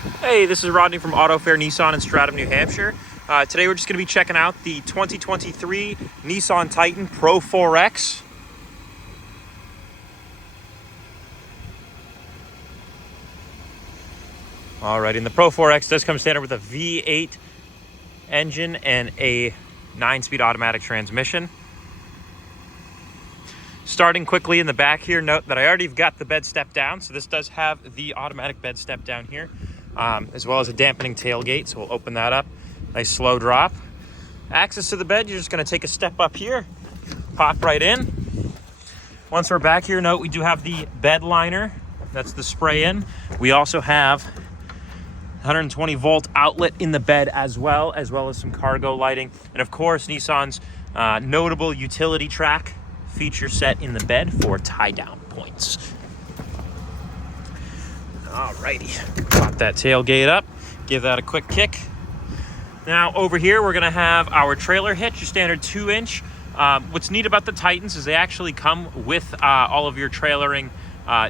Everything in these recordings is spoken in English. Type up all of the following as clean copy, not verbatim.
Hey, this is Rodney from Auto Fair Nissan in Stratham, New Hampshire. Today we're just going to be checking out the 2023 Nissan Titan Pro4X. Alright, and the Pro4X does come standard with a V8 engine and a 9-speed automatic transmission. Starting quickly in the back here, note that I already got the bed step down, so this does have the automatic bed step down here, as well as a dampening tailgate, so we'll open that up. Nice slow drop. Access to the bed, you're just going to take a step up here, pop right in. Once we're back here, note we do have the bed liner, that's the spray in. We also have 120 volt outlet in the bed as well as some cargo lighting, and of course Nissan's notable utility track feature set in the bed for tie down points. Alrighty, pop that tailgate up, give that a quick kick. Now over here we're gonna have our trailer hitch, your standard 2-inch. What's neat about the Titans is they actually come with all of your trailering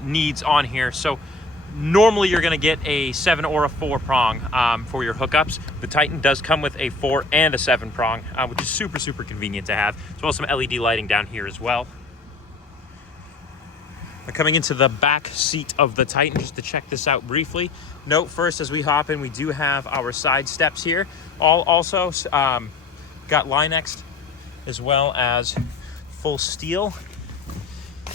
needs on here. So normally you're gonna get a 7 or a 4 prong for your hookups. The Titan does come with a 4 and a 7 prong, which is super convenient to have, as well as some LED lighting down here as well. Now coming into the back seat of the Titan, just to check this out briefly. Note first, as we hop in, we do have our side steps here. Also got Line-X as well as full steel.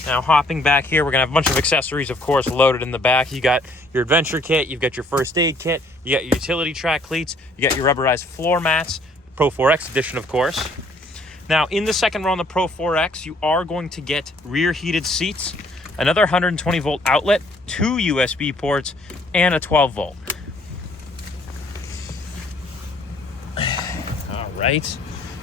Now hopping back here, we're gonna have a bunch of accessories, of course, loaded in the back. You got your adventure kit, you've got your first aid kit, you got your utility track cleats, you got your rubberized floor mats, Pro4X edition, of course. Now in the second row on the Pro4X, you are going to get rear heated seats, another 120 volt outlet, 2 USB ports, and a 12 volt. All right.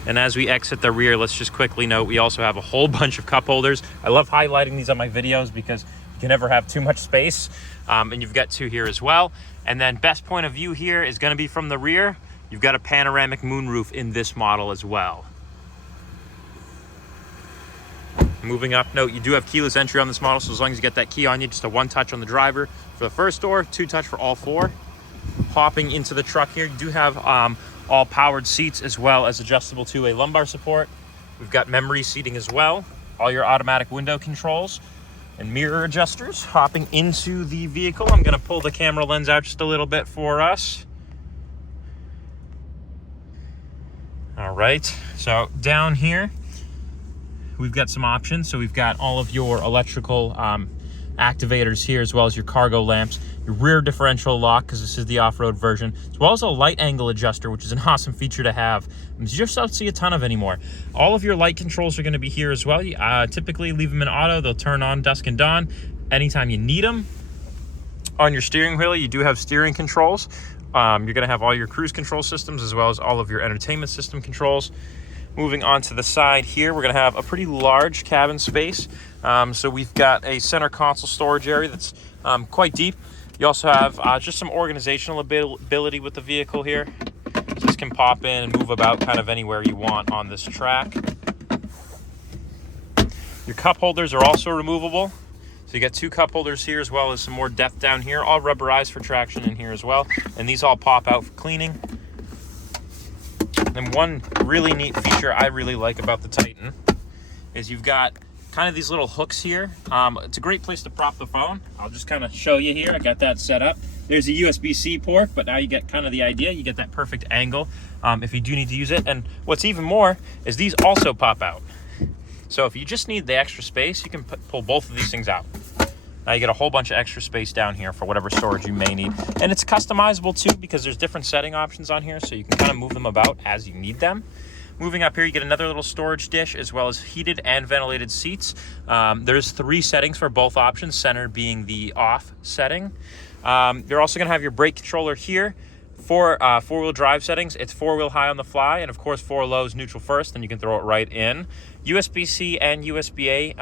And as we exit the rear, let's just quickly note, we also have a whole bunch of cup holders. I love highlighting these on my videos because you can never have too much space. And you've got 2 here as well. And then best point of view here is gonna be from the rear. You've got a panoramic moonroof in this model as well. Moving up, note you do have keyless entry on this model, so as long as you get that key on you, just a 1 touch on the driver for the first door, 2 touch for all 4. Hopping into the truck here, you do have all powered seats as well as adjustable 2-way lumbar support. We've got memory seating as well, all your automatic window controls and mirror adjusters. Hopping into the vehicle, I'm going to pull the camera lens out just a little bit for us. All right, so down here we've got some options. So we've got all of your electrical activators here, as well as your cargo lamps, your rear differential lock, because this is the off-road version, as well as a light angle adjuster, which is an awesome feature to have. You just don't see a ton of anymore. All of your light controls are going to be here as well. Typically leave them in auto. They'll turn on dusk and dawn anytime you need them. On your steering wheel, you do have steering controls. You're going to have all your cruise control systems as well as all of your entertainment system controls. Moving on to the side here, we're going to have a pretty large cabin space. So we've got a center console storage area that's quite deep. You also have just some organizational ability with the vehicle here. So this can pop in and move about kind of anywhere you want on this track. Your cup holders are also removable. So you got 2 cup holders here, as well as some more depth down here, all rubberized for traction in here as well. And these all pop out for cleaning. And one really neat feature I really like about the Titan is you've got kind of these little hooks here. It's a great place to prop the phone. I'll just kind of show you here. I got that set up. There's a USB-C port, but now you get kind of the idea. You get that perfect angle if you do need to use it. And what's even more is these also pop out. So if you just need the extra space, you can pull both of these things out. Now you get a whole bunch of extra space down here for whatever storage you may need. And it's customizable too, because there's different setting options on here, so you can kind of move them about as you need them. Moving up here, you get another little storage dish, as well as heated and ventilated seats. There's 3 settings for both options, center being the off setting. You're also gonna have your brake controller here. For 4-wheel drive settings, it's 4-wheel high on the fly, and of course 4 lows, neutral first, and you can throw it right in. USB-C and USB-A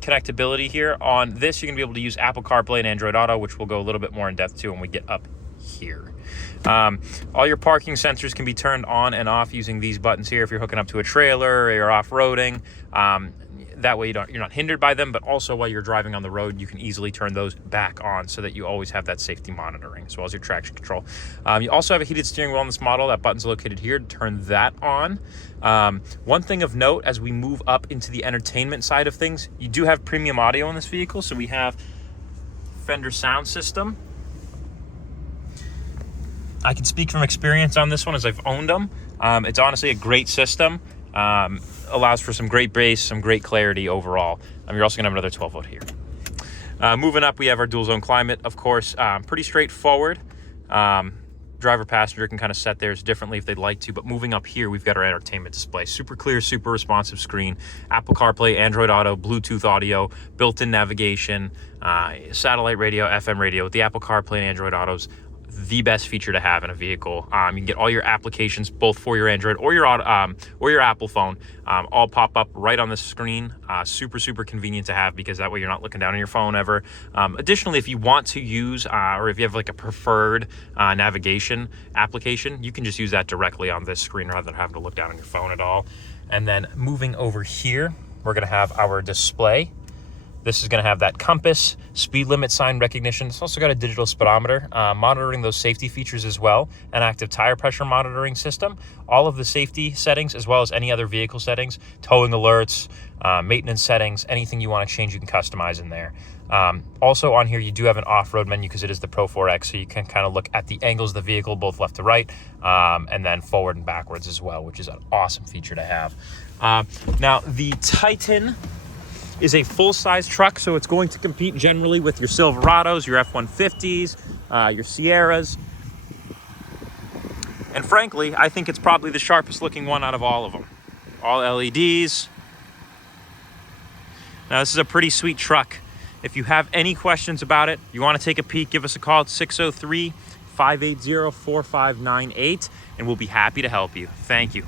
connectability here. On this, you're gonna be able to use Apple CarPlay and Android Auto, which we'll go a little bit more in depth to when we get up here. All your parking sensors can be turned on and off using these buttons here if you're hooking up to a trailer or you're off-roading. That way you're not hindered by them, but also while you're driving on the road, you can easily turn those back on so that you always have that safety monitoring as well as your traction control. You also have a heated steering wheel on this model. That button's located here to turn that on. One thing of note, as we move up into the entertainment side of things, you do have premium audio in this vehicle. So we have Fender sound system. I can speak from experience on this one as I've owned them. It's honestly a great system. Allows for some great bass, some great clarity overall. You're also gonna have another 12 volt here. Moving up, we have our dual zone climate, of course. Pretty straightforward. Driver passenger can kind of set theirs differently if they'd like to, but moving up here, we've got our entertainment display. Super clear, super responsive screen. Apple CarPlay, Android Auto, Bluetooth audio, built-in navigation, satellite radio, FM radio. With the Apple CarPlay and Android Autos, the best feature to have in a vehicle. You can get all your applications, both for your Android or your Apple phone, all pop up right on the screen. Super convenient to have, because that way you're not looking down on your phone ever. Additionally, if you want to use, or if you have like a preferred navigation application, you can just use that directly on this screen rather than having to look down on your phone at all. And then moving over here, we're gonna have our display. This is going to have that compass, speed limit sign recognition. It's also got a digital speedometer, monitoring those safety features as well, an active tire pressure monitoring system, all of the safety settings, as well as any other vehicle settings, towing alerts, maintenance settings, anything you want to change, you can customize in there. Also on here, you do have an off-road menu because it is the Pro4X, so you can kind of look at the angles of the vehicle, both left to right, and then forward and backwards as well, which is an awesome feature to have. Now, the Titan is a full-size truck, so it's going to compete generally with your Silverados, your F-150s, your Sierras. And frankly, I think it's probably the sharpest looking one out of all of them. All LEDs. Now, this is a pretty sweet truck. If you have any questions about it, you want to take a peek, give us a call at 603-580-4598, and we'll be happy to help you. Thank you.